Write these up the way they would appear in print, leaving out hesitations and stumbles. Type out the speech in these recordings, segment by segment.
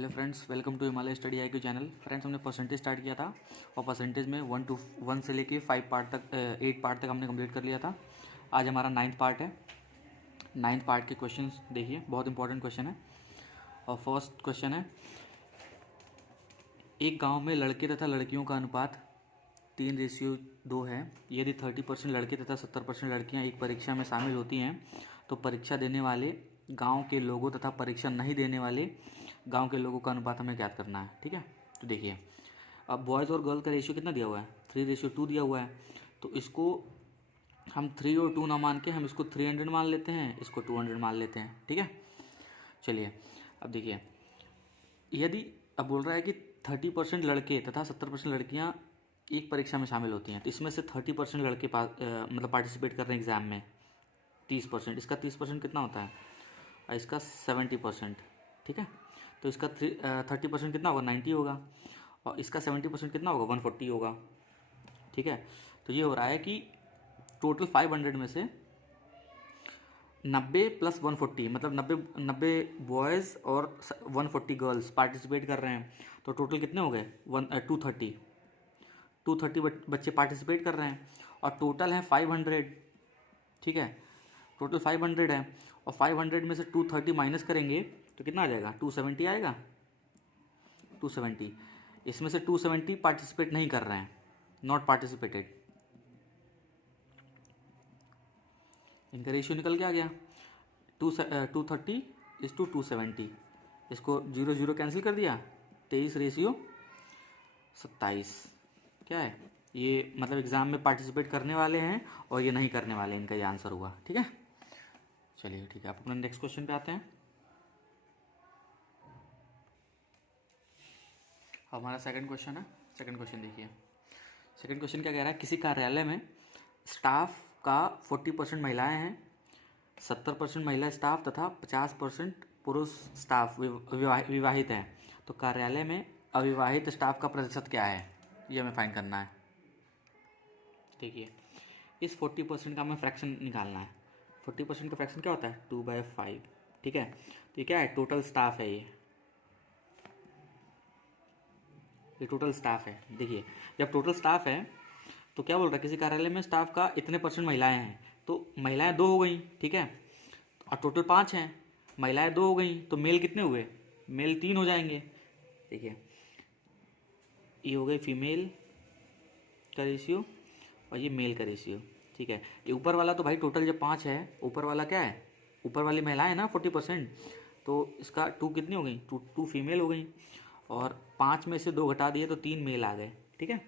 Hello friends, welcome to Himalaya study I Q channel. Friends, हमने percentage start किया था और परसेंटेज में 1 से लेके 5 पार्ट तक 8 पार्ट तक हमने कंप्लीट कर लिया था। आज हमारा 9th पार्ट है। 9th पार्ट के क्वेश्चंस देखिए, बहुत इंपॉर्टेंट क्वेश्चन है। और फर्स्ट क्वेश्चन है, एक गांव में लड़के तथा लड़कियों का अनुपात 3:2 है। यदि 30% लड़के तथा 70% लड़कियां एक परीक्षा में शामिल होती हैं तो परीक्षा देने वाले गांव के लोगों तथा परीक्षा नहीं देने वाले गांव के लोगों का अनुपात हमें ज्ञात करना है। ठीक है, तो देखिए, अब बॉयज़ और गर्ल का रेशियो कितना दिया हुआ है? 3:2 दिया हुआ है। तो इसको हम 3 और 2 ना मान के हम इसको 300 मान लेते हैं, इसको 200 मान लेते हैं। ठीक है, चलिए अब देखिए, यदि अब बोल रहा है कि 30% लड़के तथा 70% लड़कियां एक परीक्षा में शामिल होती हैं, तो इसमें से 30% लड़के मतलब पार्टिसिपेट कर रहे हैं एग्ज़ाम में। 30%, इसका 30% कितना होता है? और इसका 70%। ठीक है, तो इसका 30% कितना होगा? 90 होगा। और इसका 70% कितना होगा? 140 होगा। ठीक है, तो ये हो रहा है कि टोटल 500 में से 90 + 140 मतलब 90 बॉयज़ और 140 गर्ल्स पार्टिसिपेट कर रहे हैं। तो टोटल कितने हो गए? 230 बच्चे पार्टिसिपेट कर रहे हैं और टोटल है 500। ठीक है, टोटल 500 है और 500 में से 230 माइनस करेंगे तो कितना आ जाएगा? 270 आएगा। 270, इसमें से 270 पार्टिसिपेट नहीं कर रहे हैं, नॉट पार्टिसिपेटेड। इनका रेशियो निकल के आ गया 230:270। इसको 0 0 कैंसिल कर दिया, 23:27। क्या है ये? मतलब एग्ज़ाम में पार्टिसिपेट करने वाले हैं और ये नहीं करने वाले, इनका ये आंसर हुआ। ठीक है, चलिए ठीक है, आप अपना नेक्स्ट क्वेश्चन पे आते हैं। हमारा सेकंड क्वेश्चन है। सेकंड क्वेश्चन देखिए, सेकंड क्वेश्चन क्या कह रहा है? किसी कार्यालय में स्टाफ का 40% महिलाएं हैं, 70% महिला स्टाफ तथा 50% पुरुष स्टाफ विवाहित हैं। तो कार्यालय में अविवाहित स्टाफ का प्रतिशत क्या है, ये हमें फाइंड करना है। देखिए, इस 40% का हमें फ्रैक्शन निकालना है। 40% का फ्रैक्शन क्या होता है? 2/5। ठीक है, तो ये क्या है? टोटल स्टाफ है। ये टोटल स्टाफ है। देखिए, जब टोटल स्टाफ है तो क्या बोल रहा है? किसी कार्यालय में स्टाफ का इतने % महिलाएं हैं, तो महिलाएं 2 हो गई। ठीक है, और टोटल 5 हैं, महिलाएं 2 हो गई, तो मेल कितने हुए? मेल 3 हो जाएंगे। देखिए, ये हो गई फीमेल का रेशियो और ये मेल का रेशियो। ठीक है, ये ऊपर वाला तो भाई टोटल जब 5 है, ऊपर वाला क्या है? ऊपर वाली महिलाएं है ना 40%, तो इसका 2 कितनी हो गई? 2 फीमेल हो गई और 5 में से 2 घटा दिए तो 3 मेल आ गए। ठीक है,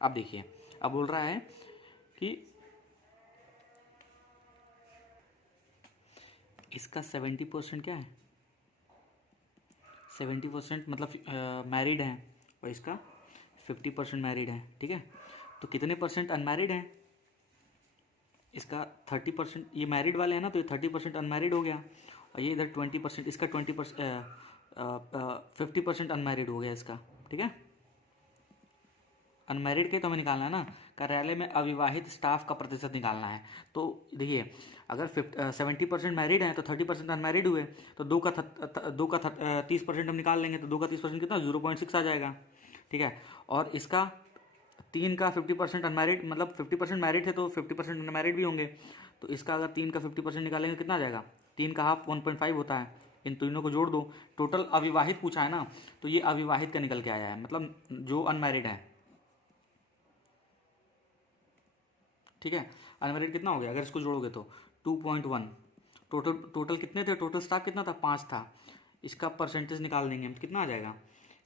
अब देखिए, अब बोल रहा है कि इसका 70% क्या है? 70% मतलब मैरिड है और इसका 50% मैरिड है। ठीक है, तो कितने % अनमैरिड हैं? इसका 30%, ये मैरिड वाले हैं ना, तो ये 30% अनमैरिड हो गया और ये इधर 20%, इसका 50% अनमैरिड हो गया इसका। ठीक है, अनमैरिड के तो हमें निकालना है ना, कार्यालय में अविवाहित स्टाफ का प्रतिशत निकालना है। तो देखिए, अगर 70% मैरिड हैं तो 30% अनमैरिड हुए, तो 2 का 30% हम निकाल लेंगे, तो 2 का 30% कितना? 0.6 आ जाएगा। ठीक है, और इसका 3 का 50% अनमैरिड, मतलब 50% मैरिड थे तो 50% अनमैरिड भी होंगे, तो इसका अगर 3 का 50% निकालेंगे कितना आ जाएगा? 3 का हाफ 1.5 होता है। इन तीनों को जोड़ दो, टोटल अविवाहित पूछा है ना, तो ये अविवाहित का निकल के आया है, मतलब जो अनमैरिड है। ठीक है, अनमैरिड कितना हो गया? अगर इसको जोड़ोगे तो 2.1। टोटल कितने थे? टोटल स्टाफ कितना था? 5 था। इसका परसेंटेज निकाल देंगे हम, कितना आ जाएगा?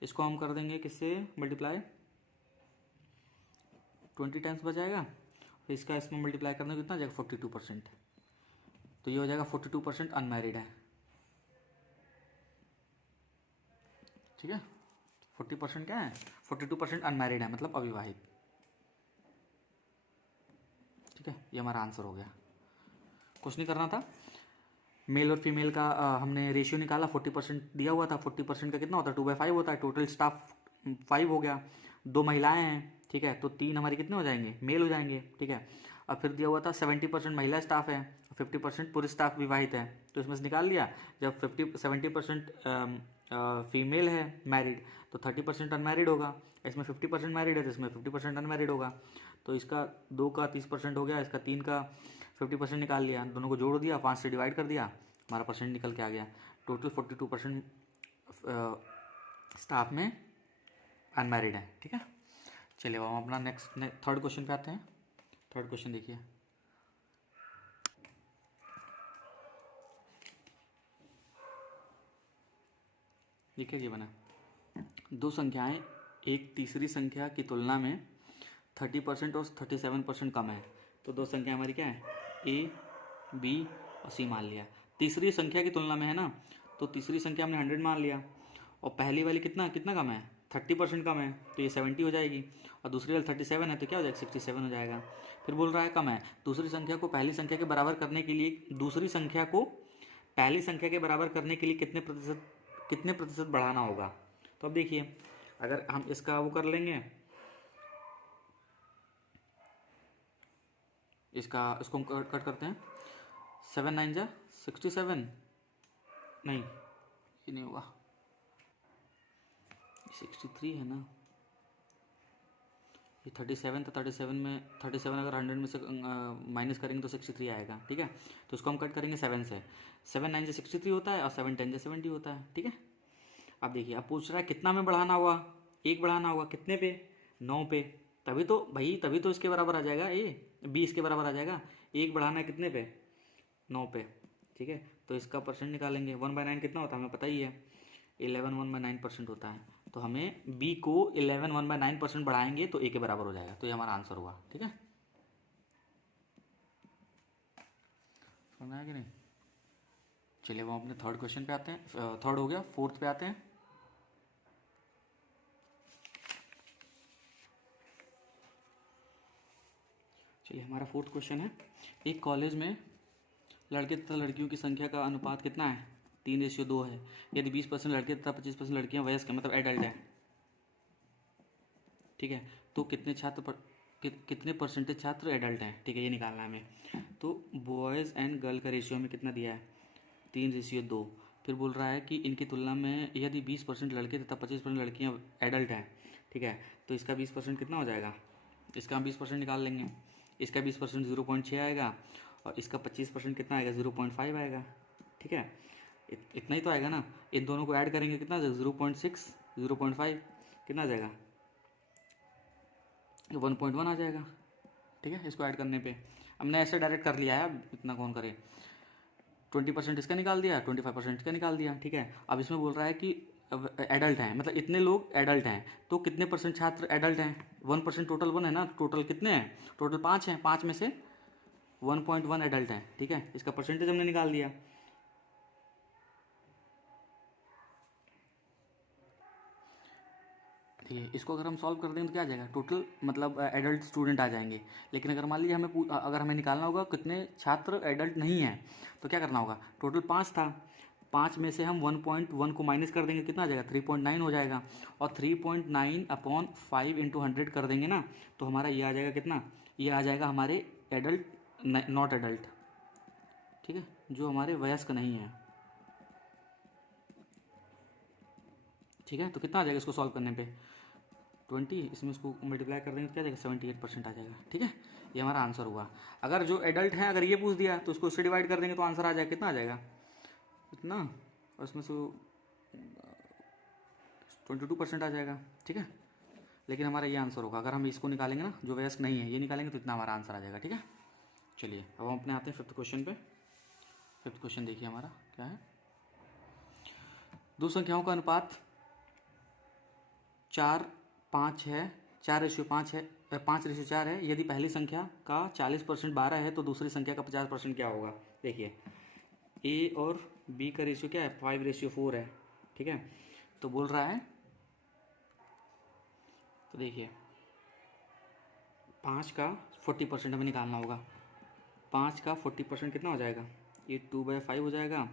इसको हम कर देंगे किससे मल्टीप्लाई? 20 टाइम्स बचाएगा, फिर इसका इसमें मल्टीप्लाई करना कितना आ जाएगा? 42%। तो ये हो जाएगा 42% अनमैरिड है। ठीक है, 40% क्या है? 42% अनमैरिड है, मतलब अविवाहित। ठीक है, ये हमारा आंसर हो गया। कुछ नहीं करना था, मेल और फीमेल का हमने रेशियो निकाला, 40% दिया हुआ था, 40% का कितना होता है? 2/5 होता है। टोटल स्टाफ 5 हो गया, 2 महिलाएं हैं। ठीक है, तो 3 हमारे कितने हो जाएंगे? मेल हो जाएंगे। ठीक है, अब फिर दिया हुआ था 70% महिला स्टाफ है, 50% पुरुष स्टाफ विवाहित है, तो इसमें से निकाल लिया। जब 70% फीमेल है मैरिड, तो 30% अनमैरिड होगा। इसमें 50% मैरिड है तो इसमें 50% अनमैरिड होगा। तो इसका 2 का 30% हो गया, इसका 3 का 50% निकाल लिया, दोनों को जोड़ दिया, 5 से डिवाइड कर दिया, हमारा परसेंट निकल के आ गया। टोटल 42% स्टाफ में अनमैरिड है। ठीक है, चलिए अब हम अपना नेक्स्ट थर्ड क्वेश्चन पे आते हैं। थर्ड क्वेश्चन देखिए, देखिए ये बना, दो संख्याएं एक तीसरी संख्या की तुलना में 30% और 37% कम है। तो दो संख्या हमारी क्या है, ए बी और सी मान लिया। तीसरी संख्या की तुलना में है ना, तो तीसरी संख्या हमने 100 मान लिया, और पहली वाली कितना कितना कम है, 30% कम है, तो ये 70 हो जाएगी। और दूसरी वाली 37 है तो क्या हो जाएगा, 67 हो जाएगा। फिर बोल रहा है कम है, दूसरी संख्या को पहली संख्या के बराबर करने के लिए, दूसरी संख्या को पहली संख्या के बराबर करने के लिए कितने प्रतिशत बढ़ाना होगा। तो अब देखिए, अगर हम इसका वो कर लेंगे, इसको हम कट करते हैं, 7 9 जा 67, नहीं ये नहीं होगा, 63 है ना, ये 37 था, 37 में 37 अगर 100 में से माइनस करेंगे तो 63 आएगा। ठीक है, तो इसको हम कट करेंगे 7 से, 7 9 से 63 होता है और 7 10 से 70 होता है। ठीक है, अब देखिए, अब पूछ रहा है कितना में बढ़ाना होगा, एक बढ़ाना होगा कितने पे, 9 पे, तभी तो भाई, तभी तो इसके बराबर आ जाएगा, ए बी इसके बराबर आ जाएगा। एक बढ़ाना है कितने पे, 9 पे। ठीक है, तो इसका परसेंट निकालेंगे, 1/9 कितना होता है हमें पता ही है, 11 1/9% होता है। तो हमें बी को 11 1/9% बढ़ाएंगे तो ए के बराबर हो जाएगा, तो ये हमारा आंसर हुआ। ठीक है, समझ आया कि नहीं। चलिए वो अपने थर्ड क्वेश्चन पे आते हैं, थर्ड हो गया, फोर्थ पे आते हैं। चलिए हमारा फोर्थ क्वेश्चन है, एक कॉलेज में लड़के तथा लड़कियों की संख्या का अनुपात कितना है, 3:2 है। यदि 20% लड़के तथा 25% लड़कियां वयस्क मतलब एडल्ट है। ठीक है, तो कितने परसेंटेज छात्र एडल्ट हैं। ठीक है, ये निकालना है हमें। तो बॉयज़ एंड गर्ल का रेशियो हमें कितना दिया है, 3:2। फिर बोल रहा है कि इनकी तुलना में यदि 20% लड़के तथा 25% लड़कियां एडल्ट हैं। ठीक है, तो इसका 20% कितना हो जाएगा, इसका हम 20% निकाल लेंगे। इसका 20% 0.6 आएगा, और इसका 25% कितना आएगा, 0.5 आएगा। ठीक है, इतना ही तो आएगा ना। इन दोनों को ऐड करेंगे कितना, 0.6 0.5 कितना आ जाएगा, 1.1 आ जाएगा। ठीक है, इसको ऐड करने पे हमने ऐसे डायरेक्ट कर लिया है, इतना कौन करे। 20% इसका निकाल दिया, 25% इसका निकाल दिया। ठीक है, अब इसमें बोल रहा है कि एडल्ट हैं, मतलब इतने लोग एडल्ट हैं, तो कितने परसेंट छात्र एडल्ट हैं, 1% टोटल 1 है ना, टोटल कितने हैं, टोटल 5 हैं, 5 में से 1.1 एडल्ट हैं। ठीक है, इसका परसेंटेज हमने निकाल दिया। ठीक है, इसको अगर हम सॉल्व कर देंगे तो क्या आ जाएगा, टोटल मतलब एडल्ट स्टूडेंट आ जाएंगे। लेकिन अगर मान लीजिए अगर हमें निकालना होगा कितने छात्र एडल्ट नहीं हैं, तो क्या करना होगा, टोटल 5 था, 5 में से हम 1.1 को माइनस कर देंगे, कितना आ जाएगा, 3.9 हो जाएगा। और 3.9/5 × 100 कर देंगे ना, तो हमारा ये आ जाएगा कितना, ये आ जाएगा हमारे एडल्ट नॉट एडल्ट। ठीक है, जो हमारे वयस्क नहीं है। ठीक है, तो कितना आ जाएगा इसको सॉल्व करने पे, 20, इसमें इसको मल्टीप्लाई कर देंगे तो क्या आ जाएगा, 78% आ जाएगा। ठीक है, ये हमारा आंसर हुआ। अगर जो एडल्ट हैं अगर ये पूछ दिया तो उसको उससे डिवाइड कर देंगे तो आंसर आ जाएगा, कितना आ जाएगा, इतना, और इसमें से 22% आ जाएगा। ठीक है, लेकिन हमारा ये आंसर होगा। अगर हम इसको निकालेंगे ना, जो वयस्क नहीं है, ये निकालेंगे तो इतना हमारा आंसर आ जाएगा। ठीक है, चलिए अब हम अपने आते हैं फिफ्थ क्वेश्चन पे। फिफ्थ क्वेश्चन देखिए हमारा क्या है, दो संख्याओं का अनुपात 4:5 है, 4:5 है, 5:4 है। यदि पहली संख्या का 40% 12 है तो दूसरी संख्या का 50% क्या होगा। देखिए, ए और बी का रेशियो क्या है, 5:4 है। ठीक है, तो बोल रहा है, तो देखिए 5 का 40% हमें निकालना होगा। 5 का 40% कितना हो जाएगा, ये 2/5 हो जाएगा,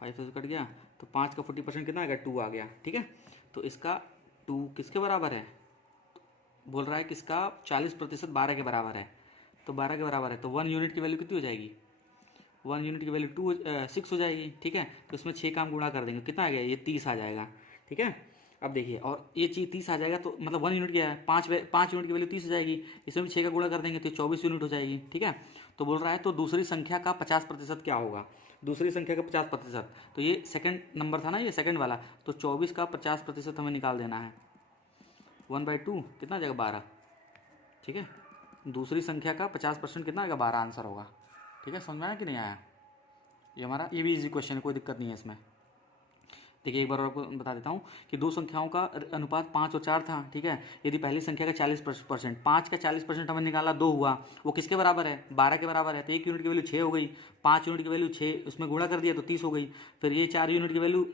5 से कट गया, तो 5 का 40% कितना आ गया, 2 आ गया। ठीक है, तो इसका 2 किसके बराबर है, बोल रहा है कि इसका 40% 12 के बराबर है, तो 12 के बराबर है, तो 1 यूनिट की वैल्यू कितनी हो जाएगी, 1 यूनिट की वैल्यू 6 हो जाएगी। ठीक है, तो इसमें 6 का हम गुणा कर देंगे, कितना आ गया, ये 30 आ जाएगा। ठीक है। अब देखिए, और ये चीज़ 30 आ जाएगा तो मतलब 1 यूनिट क्या है, 5 यूनिट की वैल्यू 30 हो जाएगी, इसमें भी 6 का गुणा कर देंगे तो 24 यूनिट हो जाएगी, ठीक है। तो बोल रहा है तो दूसरी संख्या का 50% क्या होगा, दूसरी संख्या का 50%, तो ये सेकंड नंबर था ना, ये सेकंड वाला, तो 24 का 50% हमें निकाल देना है। 1/2 कितना आ जाएगा, 12, ठीक है। दूसरी संख्या का 50% कितना आएगा, 12 आंसर होगा, ठीक है। समझ में आया कि नहीं आया, ये हमारा ये भी इजी क्वेश्चन है, कोई दिक्कत नहीं है इसमें। देखिए एक बार और आपको बता देता हूँ कि दो संख्याओं का अनुपात 5 और 4 था, ठीक है। यदि पहली संख्या का 40%, 5 का 40% हमें निकाला 2 हुआ, वो किसके बराबर है, 12 के बराबर है, तो 1 यूनिट की वैल्यू 6 हो गई, 5 यूनिट की वैल्यू 6, उसमें गुणा कर दिया तो 30 हो गई। फिर ये 4 यूनिट की वैल्यू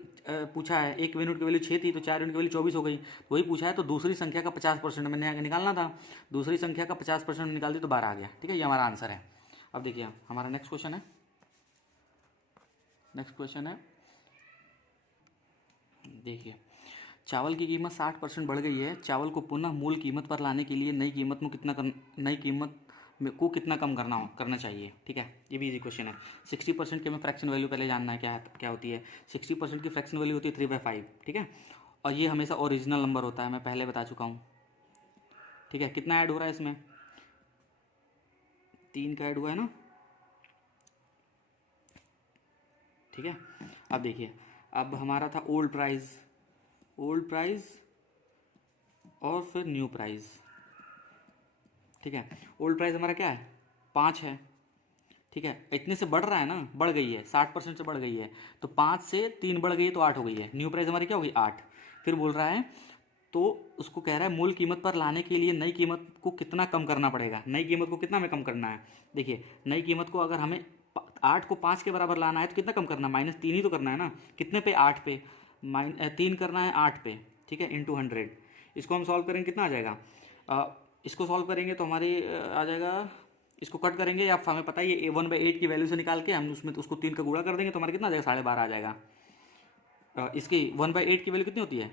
पूछा है, 1 यूनिट की वैल्यू 6 थी तो 4 यूनिट की वैल्यू 24 हो गई, तो वही पूछा है। तो दूसरी संख्या का 50% हमें निकालना था, दूसरी संख्या का 50% निकाल दी तो 12 आ गया, ठीक है। ये हमारा आंसर है। अब देखिए हमारा नेक्स्ट क्वेश्चन है, नेक्स्ट क्वेश्चन है, देखिए चावल की कीमत 60% बढ़ गई है, चावल को पुनः मूल कीमत पर लाने के लिए नई कीमत को कितना कम करना चाहिए, ठीक है। ये भी इजी क्वेश्चन है। 60% की हमें फ्रैक्शन वैल्यू पहले जानना है क्या होती है। 60% की फ्रैक्शन वैल्यू होती है 3/5, ठीक है। और ये हमेशा ओरिजिनल नंबर होता है, मैं पहले बता चुका हूँ, ठीक है। कितना ऐड हो रहा है इसमें, 3 का ऐड हुआ है ना, ठीक है। अब देखिए, अब हमारा था ओल्ड प्राइस और फिर न्यू प्राइस, ठीक है। ओल्ड प्राइस हमारा क्या है, 5 है, ठीक है। इतने से बढ़ रहा है ना, बढ़ गई है, 60% से बढ़ गई है, तो 5 से 3 बढ़ गई है तो 8 हो गई है। न्यू प्राइस हमारी क्या होगी, 8। फिर बोल रहा है तो उसको कह रहा है मूल कीमत पर लाने के लिए नई कीमत को कितना कम करना पड़ेगा, नई कीमत को कितना हमें कम करना है। देखिए नई कीमत को अगर हमें 8 को 5 के बराबर लाना है तो कितना कम करना है, -3 ही तो करना है ना, कितने पे, 8 पे, 3 करना है 8 पे, ठीक है, इंटू 100। इसको हम सॉल्व करेंगे कितना आ जाएगा, इसको सॉल्व करेंगे तो हमारी आ जाएगा, इसको कट करेंगे या हमें पता है ये 1/8 की वैल्यू से निकाल के हम उसमें उसको 3 का गुणा कर देंगे तो हमारा कितना आ जाएगा, 12.5 आ जाएगा। इसकी 1/8 की वैल्यू कितनी होती है,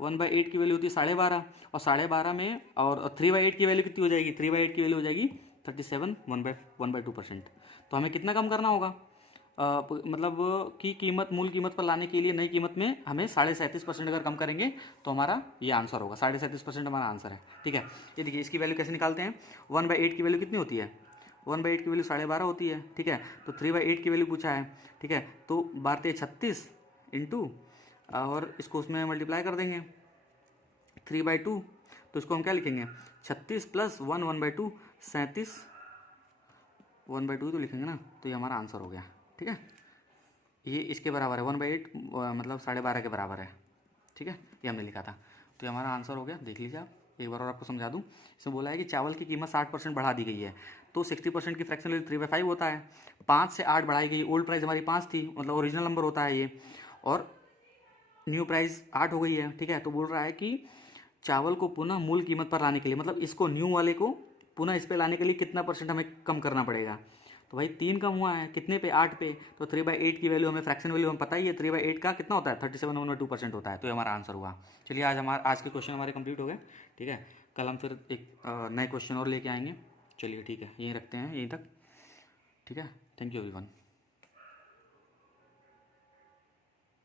1/8 की वैल्यू होती है 12.5, और 12.5 में और 3/8 की वैल्यू कितनी हो जाएगी, 3/8 की वैल्यू हो जाएगी 37, 1/2%। तो हमें कितना कम करना होगा, मतलब कि कीमत मूल कीमत पर लाने के लिए नई कीमत में हमें 37.5% अगर कम करेंगे तो हमारा ये आंसर होगा, 37.5% हमारा आंसर है, ठीक है। ये देखिए इसकी वैल्यू कैसे निकालते हैं, 1/8 की वैल्यू कितनी होती है, 1/8 की वैल्यू 12.5 होती है, ठीक है। तो 3/8 की वैल्यू पूछा है, ठीक है, तो 12×36 इंटू, और इसको उसमें मल्टीप्लाई कर देंगे 3/2, तो इसको हम क्या लिखेंगे, 36 + 1 1/2, 37 1/2 तो लिखेंगे ना, तो ये हमारा आंसर हो गया, ठीक है। ये इसके बराबर है 1/8, मतलब 12.5 के बराबर है, ठीक है, ये हमने लिखा था। तो ये हमारा आंसर हो गया, देख लीजिए आप, एक बार और आपको समझा दूँ। इसमें बोला है कि चावल की कीमत 60% बढ़ा दी गई है, तो 60% की फ्रैक्शन वैल्यू 3/5 होता है, 5 से 8 बढ़ाई गई, ओल्ड प्राइस हमारी 5 थी, मतलब ओरिजिनल नंबर होता है ये, और न्यू प्राइस 8 हो गई है, ठीक है। तो बोल रहा है कि चावल को पुनः मूल कीमत पर लाने के लिए, मतलब इसको न्यू वाले को पुनः इस पे लाने के लिए कितना % हमें कम करना पड़ेगा। तो भाई 3 कम हुआ है कितने पे, 8 पे, तो 3/8 की वैल्यू हमें, फ्रैक्शन वैल्यू हमें पता ही है, 3/8 का कितना होता है, 37/2% होता है, तो ये हमारा आंसर हुआ। चलिए आज के क्वेश्चन हमारे कंप्लीट हो गए, ठीक है। कल हम फिर एक नए क्वेश्चन और लेके आएंगे। चलिए ठीक है, यहीं रखते हैं, यहीं तक, ठीक है। Thank you everyone.